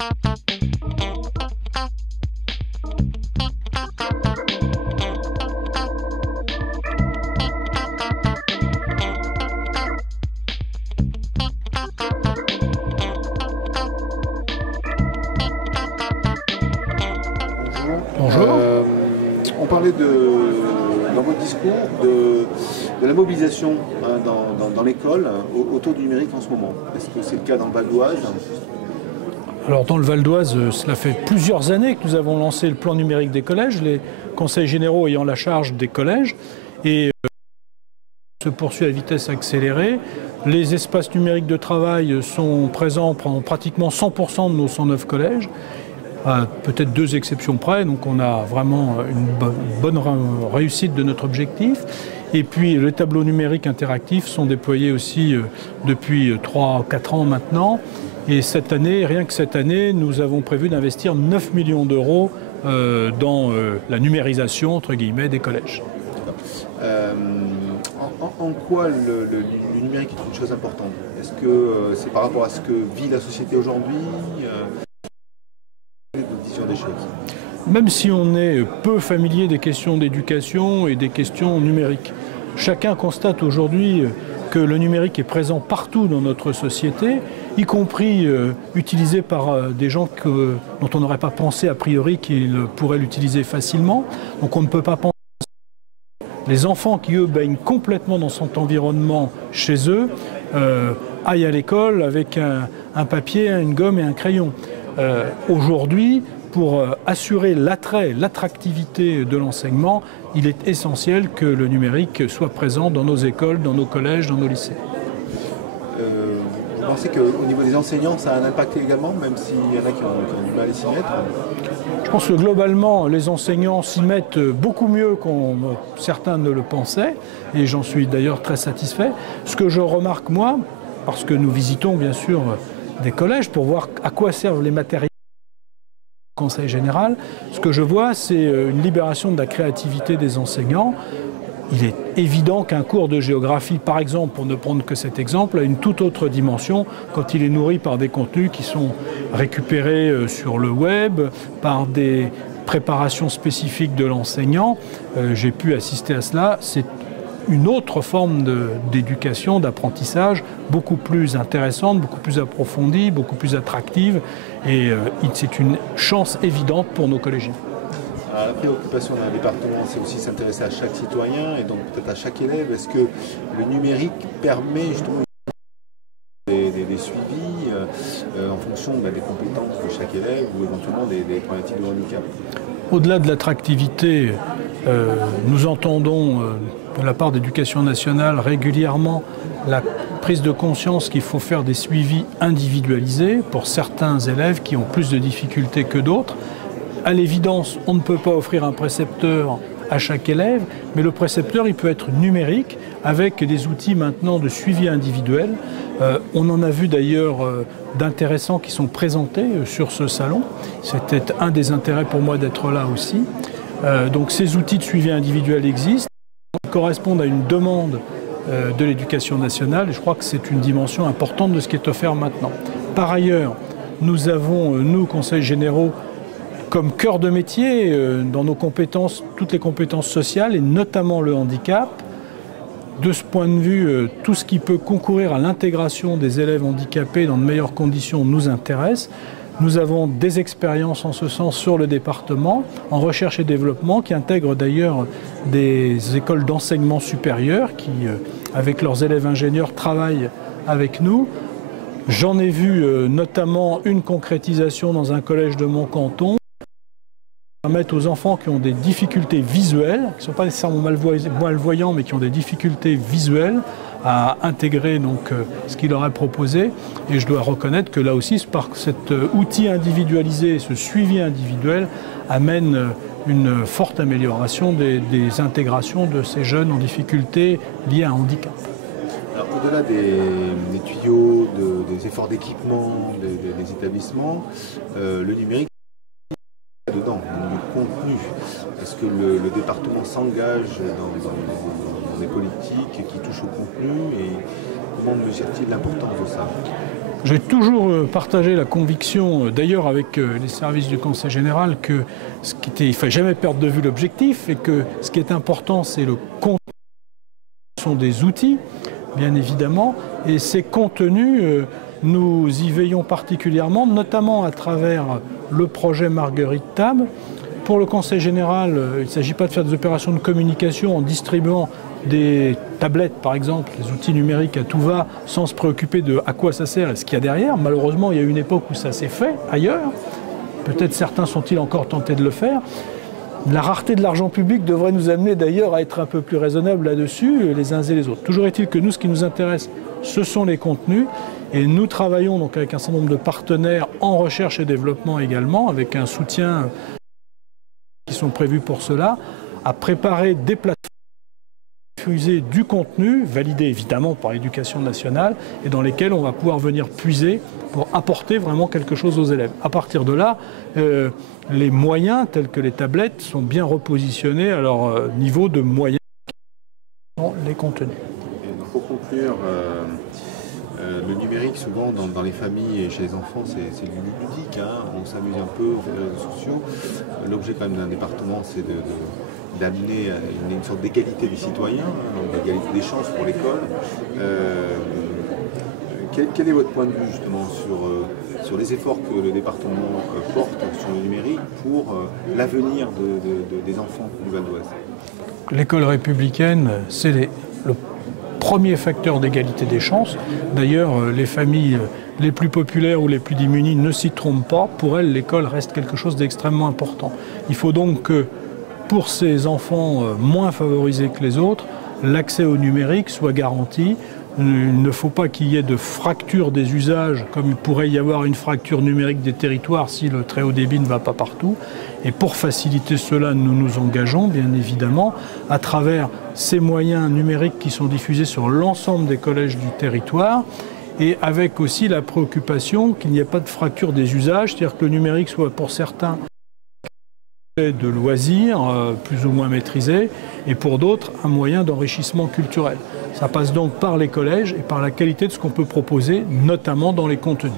Bonjour. On parlait dans votre discours de la mobilisation dans l'école autour du numérique en ce moment. Est-ce que c'est le cas dans le Val d'Oise? Alors dans le Val d'Oise, cela fait plusieurs années que nous avons lancé le plan numérique des collèges, les conseils généraux ayant la charge des collèges, et se poursuit à vitesse accélérée. Les espaces numériques de travail sont présents dans pratiquement 100% de nos 109 collèges. Peut-être 2 exceptions près, donc on a vraiment une bonne réussite de notre objectif. Et puis les tableaux numériques interactifs sont déployés aussi depuis 3-4 ans maintenant. Et cette année, rien que cette année, nous avons prévu d'investir 9 millions d'euros dans la numérisation, entre guillemets, des collèges. En quoi le numérique est une chose importante? Est-ce que c'est par rapport à ce que vit la société aujourd'hui? Même si on est peu familier des questions d'éducation et des questions numériques, chacun constate aujourd'hui que le numérique est présent partout dans notre société, y compris utilisé par des gens dont on n'aurait pas pensé a priori qu'ils pourraient l'utiliser facilement. Donc on ne peut pas penser les enfants qui, eux, baignent complètement dans son environnement chez eux, aillent à l'école avec un papier, une gomme et un crayon. Aujourd'hui, pour assurer l'attrait, l'attractivité de l'enseignement, il est essentiel que le numérique soit présent dans nos écoles, dans nos collèges, dans nos lycées. Vous pensez qu'au niveau des enseignants, ça a un impact également, même s'il y en a qui ont du mal à s'y mettre? Je pense que globalement, les enseignants s'y mettent beaucoup mieux que certains ne le pensaient, et j'en suis d'ailleurs très satisfait. Ce que je remarque, moi, parce que nous visitons bien sûr des collèges pour voir à quoi servent les matériels du Conseil général, ce que je vois, c'est une libération de la créativité des enseignants. Il est évident qu'un cours de géographie, par exemple, pour ne prendre que cet exemple, a une toute autre dimension quand il est nourri par des contenus qui sont récupérés sur le web, par des préparations spécifiques de l'enseignant. J'ai pu assister à cela. C'est une autre forme d'éducation, d'apprentissage, beaucoup plus intéressante, beaucoup plus approfondie, beaucoup plus attractive. Et c'est une chance évidente pour nos collégiens. Alors, la préoccupation d'un département, c'est aussi s'intéresser à chaque citoyen et donc peut-être à chaque élève. Est-ce que le numérique permet justement des suivis en fonction des compétences de chaque élève ou éventuellement des problématiques de handicap? Au-delà de l'attractivité, nous entendons de la part d'Éducation nationale régulièrement la prise de conscience qu'il faut faire des suivis individualisés pour certains élèves qui ont plus de difficultés que d'autres. À l'évidence, on ne peut pas offrir un précepteur à chaque élève, mais le précepteur, il peut être numérique avec des outils maintenant de suivi individuel. On en a vu d'ailleurs d'intéressants qui sont présentés sur ce salon. C'était un des intérêts pour moi d'être là aussi. Donc ces outils de suivi individuel existent, ils correspondent à une demande de l'Éducation nationale et je crois que c'est une dimension importante de ce qui est offert maintenant. Par ailleurs, nous avons, nous, conseils généraux, comme cœur de métier, dans nos compétences, toutes les compétences sociales et notamment le handicap. De ce point de vue, tout ce qui peut concourir à l'intégration des élèves handicapés dans de meilleures conditions nous intéresse. Nous avons des expériences en ce sens sur le département, en recherche et développement, qui intègrent d'ailleurs des écoles d'enseignement supérieur qui, avec leurs élèves ingénieurs, travaillent avec nous. J'en ai vu notamment une concrétisation dans un collège de mon canton, permettre aux enfants qui ont des difficultés visuelles, qui ne sont pas nécessairement malvoyants, mais qui ont des difficultés visuelles, à intégrer donc ce qu'il leur est proposé. Et je dois reconnaître que là aussi, par cet outil individualisé, ce suivi individuel, amène une forte amélioration des intégrations de ces jeunes en difficulté liées à un handicap. Au-delà des tuyaux, des efforts d'équipement des établissements, le numérique dedans, le contenu. Est-ce que le département s'engage dans des politiques qui touchent au contenu et comment mesure-t-il l'importance de ça? J'ai toujours partagé la conviction, d'ailleurs avec les services du Conseil général, que il ne fallait jamais perdre de vue l'objectif et que ce qui est important, c'est le contenu. Ce sont des outils, bien évidemment, et ces contenus, nous y veillons particulièrement, notamment à travers le projet Marguerite Table. Pour le Conseil général, il ne s'agit pas de faire des opérations de communication en distribuant des tablettes, par exemple, des outils numériques à tout va, sans se préoccuper de à quoi ça sert et ce qu'il y a derrière. Malheureusement, il y a eu une époque où ça s'est fait ailleurs. Peut-être certains sont-ils encore tentés de le faire. La rareté de l'argent public devrait nous amener d'ailleurs à être un peu plus raisonnables là-dessus, les uns et les autres. Toujours est-il que nous, ce qui nous intéresse, ce sont les contenus. Et nous travaillons donc avec un certain nombre de partenaires en recherche et développement également, avec un soutien qui sont prévus pour cela, à préparer des plateformes diffuser du contenu, validé évidemment par l'Éducation nationale, et dans lesquels on va pouvoir venir puiser pour apporter vraiment quelque chose aux élèves. À partir de là, les moyens tels que les tablettes sont bien repositionnés à leur niveau de moyens dans les contenus. Et pour conclure, le numérique, souvent dans les familles et chez les enfants, c'est du ludique, hein. On s'amuse un peu, on fait des réseaux sociaux. L'objet quand même d'un département, c'est d'amener une sorte d'égalité des citoyens, d'égalité des chances pour l'école. Quel est votre point de vue justement sur les efforts que le département porte sur le numérique pour l'avenir des enfants du Val d'Oise? L'école républicaine, c'est le premier facteur d'égalité des chances. D'ailleurs, les familles les plus populaires ou les plus démunies ne s'y trompent pas. Pour elles, l'école reste quelque chose d'extrêmement important. Il faut donc que, pour ces enfants moins favorisés que les autres, l'accès au numérique soit garanti. Il ne faut pas qu'il y ait de fracture des usages, comme il pourrait y avoir une fracture numérique des territoires si le très haut débit ne va pas partout. Et pour faciliter cela, nous nous engageons, bien évidemment, à travers ces moyens numériques qui sont diffusés sur l'ensemble des collèges du territoire, et avec aussi la préoccupation qu'il n'y ait pas de fracture des usages, c'est-à-dire que le numérique soit pour certains de loisirs, plus ou moins maîtrisés, et pour d'autres, un moyen d'enrichissement culturel. Ça passe donc par les collèges et par la qualité de ce qu'on peut proposer, notamment dans les contenus.